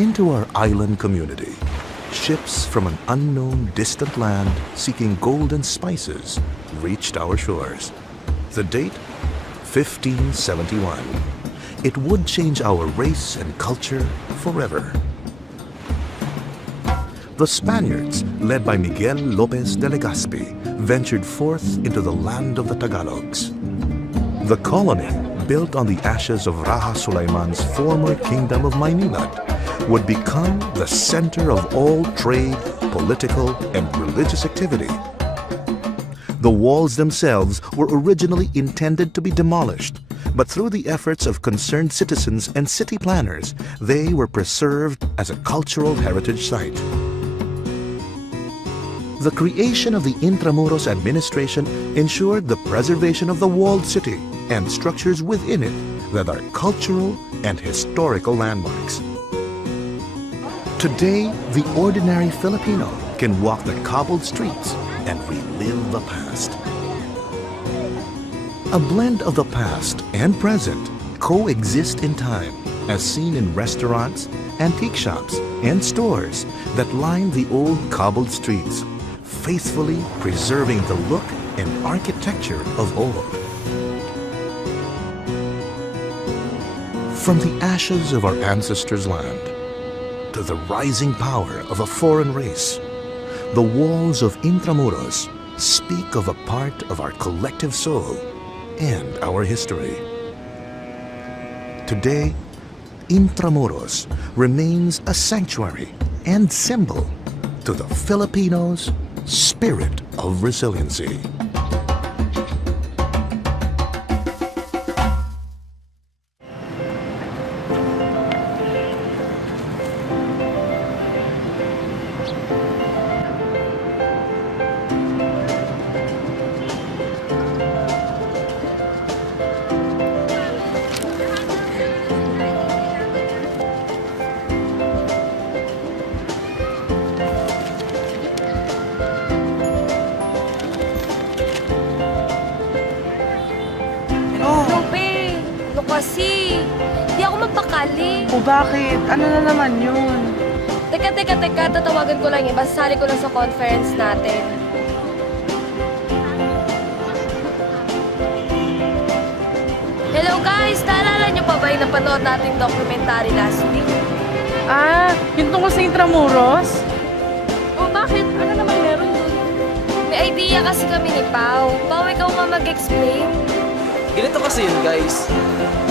into our island community, ships from an unknown distant land seeking gold and spices reached our shores. The date? 1571. It would change our race and culture forever. The Spaniards, led by Miguel Lopez de Legazpi, ventured forth into the land of the Tagalogs. The colony, built on the ashes of Raja Sulaiman's former kingdom of Maynilad, would become the center of all trade, political, and religious activity. The walls themselves were originally intended to be demolished, but through the efforts of concerned citizens and city planners, they were preserved as a cultural heritage site. The creation of the Intramuros administration ensured the preservation of the walled city and structures within it that are cultural and historical landmarks. Today, the ordinary Filipino can walk the cobbled streets and relive the past. A blend of the past and present coexist in time, as seen in restaurants, antique shops, and stores that line the old cobbled streets, faithfully preserving the look and architecture of old. From the ashes of our ancestors' land to the rising power of a foreign race, the walls of Intramuros speak of a part of our collective soul and our history. Today, Intramuros remains a sanctuary and symbol to the Filipinos' spirit of resiliency. Kasi, di ako mapakali. O bakit? Ano na naman yun? Teka, tatawagan ko lang yun. Basta sali ko lang sa conference natin. Hello guys! Naalala niyo pa ba yung napanood nating documentary last week? Ah, yung tungkol sa Intramuros? O bakit? Ano naman meron dun? May idea kasi kami ni Pao. Pao, ikaw nga mag-explain. Ganito kasi yun, guys.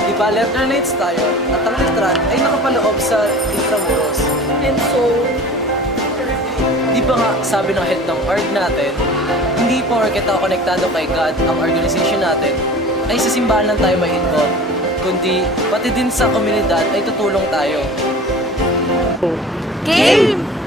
Di ba, Leternites tayo at ang letran ay nakapaloob sa Intramuros. And so, Di ba nga, sabi ng head ng org natin, hindi porket ako konektado kay God ang organization natin, ay sa simbahan lang tayo may involved, kundi pati din sa komunidad ay tutulong tayo. game!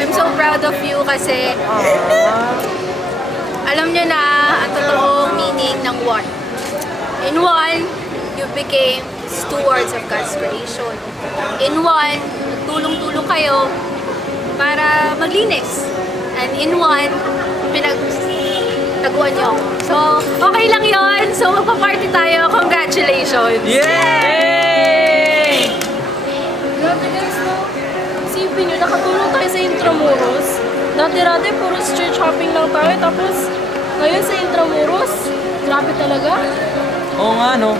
I'm so proud of you kasi alam nyo na ang totoong meaning ng one. In one, you became stewards of God's creation. In one, tulong-tulong kayo para maglinis. And in one, pinagtaguan nyo. So, okay lang yon. So, magpa-party tayo. Congratulations! Yay! Grabe guys, no? Isipin nyo, nakatulong tayo sa Intramuros. Dati-dati, puro street shopping lang tayo. Tapos, ngayon sa Intramuros, grabe talaga. Oo nga, no?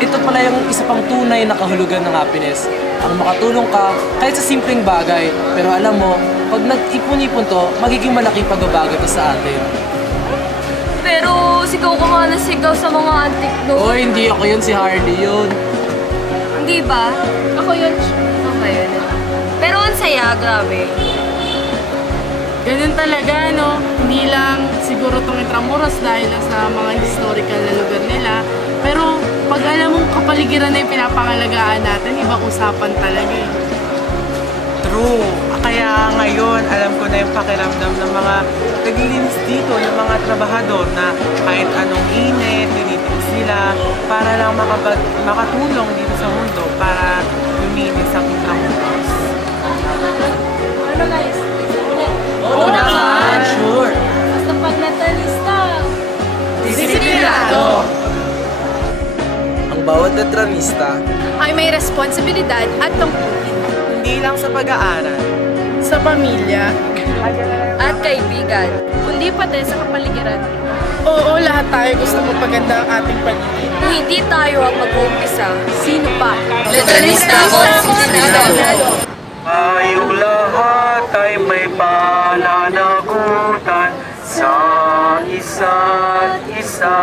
Ito pala yung isa pang tunay na kahulugan ng happiness. Ang makatulong ka kahit sa simpleng bagay. Pero alam mo, pag nag-ipon-ipon to, magiging malaki pagbabago to sa atin. Pero, sigaw ko nga na sigaw sa mga antik Oh, no? hindi ako yun, si Hardy yun. Hindi ba? Ako yun. Ako ba yun? Pero ang saya, grabe. Ganun talaga, no? Hindi lang siguro itong Intramuros dahil lang sa mga historical na lugar nila. Pero pag alam mong kapaligiran na yung pinapangalagaan natin, ibang usapan talaga eh. True. Kaya ngayon, alam ko na yung pakiramdam ng mga naglilinis dito, ng mga trabahador na kahit anong init, tinitiis nila para lang makatulong dito sa mundo para luminis ang Intramuros. Ano guys? Oo naman, sure. Basta pag natalista. Disiplinado! Ang bawat letranista Ay may responsibilidad at tungkulin. Hindi lang sa pag-aaral. Sa pamilya, At kaibigan. Kundi pati sa kapaligiran. oo, lahat tayo gusto magpaganda ang ating paligid. Kung hindi tayo ang mag-uumpisa, Sino pa? letranista ako disiplinado. Tayong lahat ay may pananagutan sa isa't isa.